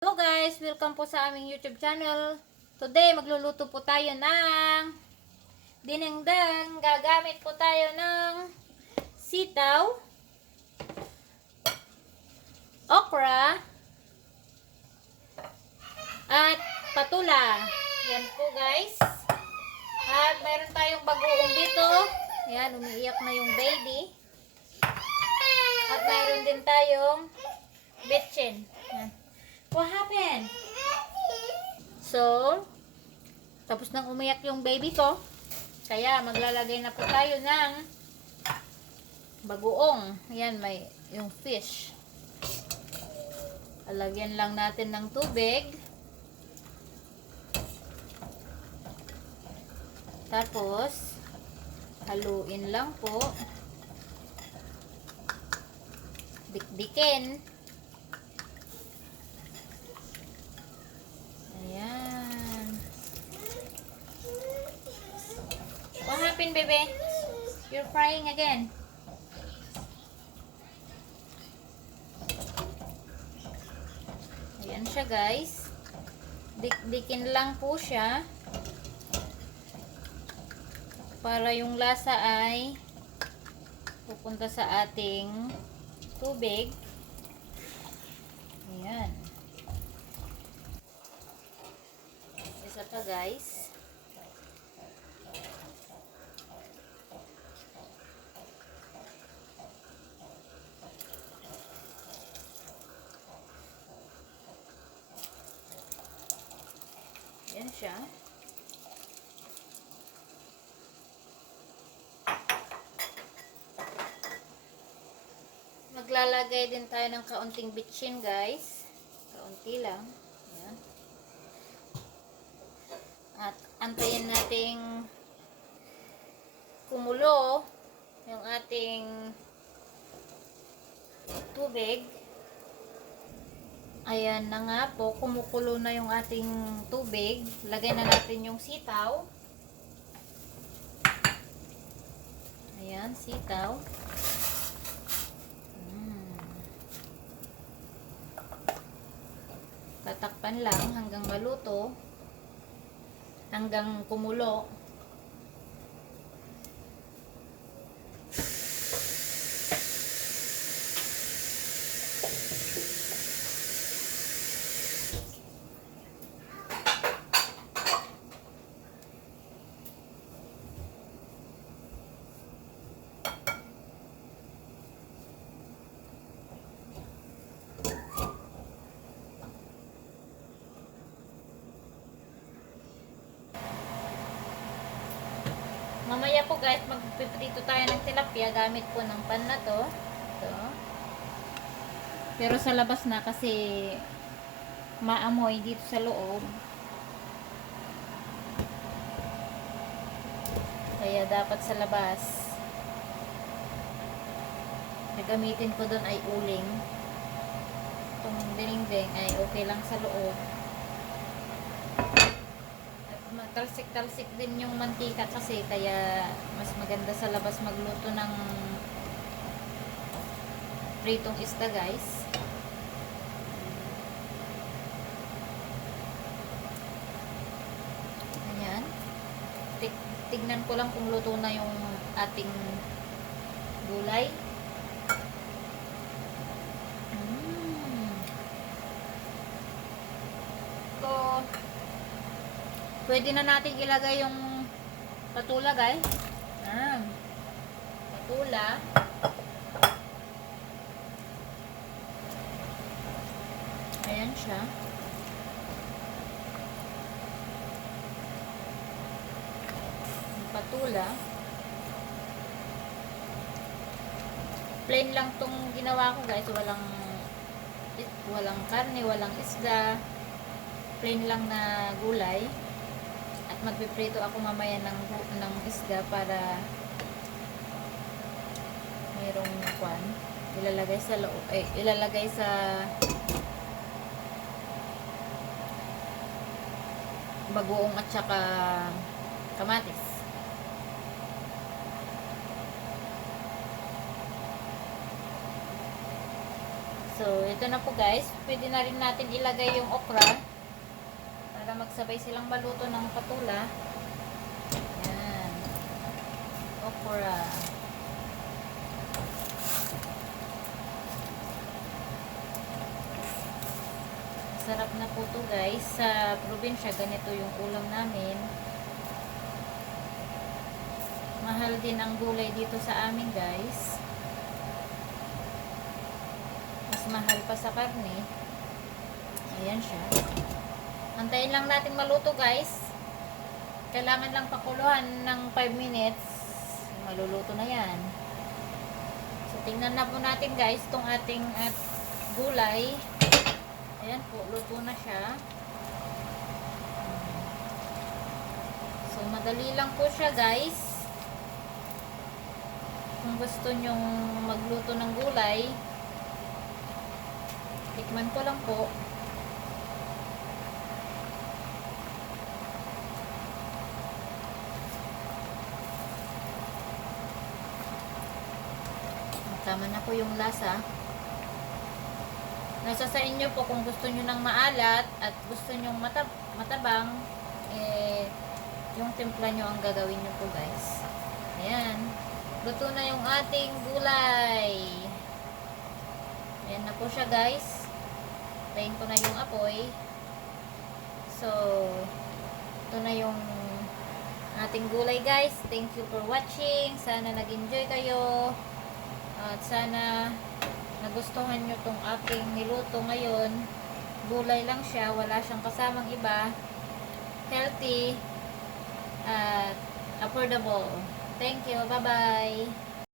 Hello guys! Welcome po sa aming YouTube channel. Today, magluluto po tayo ng dinengdeng. Gagamit po tayo ng sitaw, okra, at patula. Yan po guys. At mayroon tayong bagoong dito. Yan, umiiyak na yung baby. At mayroon din tayong betchin. Yan. What happened? So, tapos nang umiyak yung baby ko. Kaya maglalagay na po tayo ng bagoong. Ayan, may yung fish. Alagyan lang natin ng tubig. Tapos, haluin lang po. Dikdikin. Ayan. What happened, baby? You're crying again. Ayan siya, guys. Dikdikin lang po siya. Para yung lasa ay pupunta sa ating tubig. Ayan. Isa pa guys. Ayan siya. Maglalagay din tayo ng kaunting bitchin guys. Kaunti lang. Ayan. At antayin nating kumulo yung ating tubig. Ayan na nga po, kumukulo na yung ating tubig. Lagay na natin yung sitaw. Ayan, sitaw. Tatakpan lang hanggang maluto. Hanggang kumulo. Mamaya po guys, magpiprito tayo ng tilapia gamit po ng pan na to. Ito. Pero sa labas na kasi maamoy dito sa loob. Kaya dapat sa labas. Gagamitin ko doon ay uling. Itong dinding ay okay lang sa loob. Talsik-talsik din yung mantika kasi kaya mas maganda sa labas magluto ng pritong isda guys. Ayan. Tignan ko lang kung luto na yung ating gulay. So, pwede na natin ilagay yung patula guys. Patula. Ayan siya. Yung patula. Plain lang tong ginawa ko guys. Walang karne, walang isda. Plain lang na gulay. At magpiprito ako mamaya ng isda para mayroong kwan ilalagay sa loob, ilalagay sa bagoong at saka kamatis. So, ito na po guys. Pwede na rin natin ilagay yung okra para magsabay silang maluto ng patula. Yan. Okra. Sarap na po to guys. Sa probinsya, ganito yung ulam namin. Mahal din ang gulay dito sa amin guys. Mas mahal pa sa karne. Ayan siya. Antayin lang natin maluto guys. Kailangan lang pakuluan ng 5 minutes. Maluluto na yan. So tingnan na po natin guys itong ating gulay. Ayan po, luto na siya. So madali lang po siya guys. Kung gusto nyong magluto ng gulay, tikman ko lang po. Tama na po yung lasa. Nasa sa inyo po kung gusto nyo ng maalat at gusto nyo matabang, yung timpla nyo ang gagawin nyo po guys. Ayan. Luto na yung ating gulay. Ayan na po siya guys. Tayin ko na yung apoy. So, ito na yung ating gulay guys. Thank you for watching. Sana nag-enjoy kayo. At sana nagustuhan nyo tong aking niluto ngayon. Gulay lang siya. Wala siyang kasamang iba. Healthy. At affordable. Thank you. Bye-bye.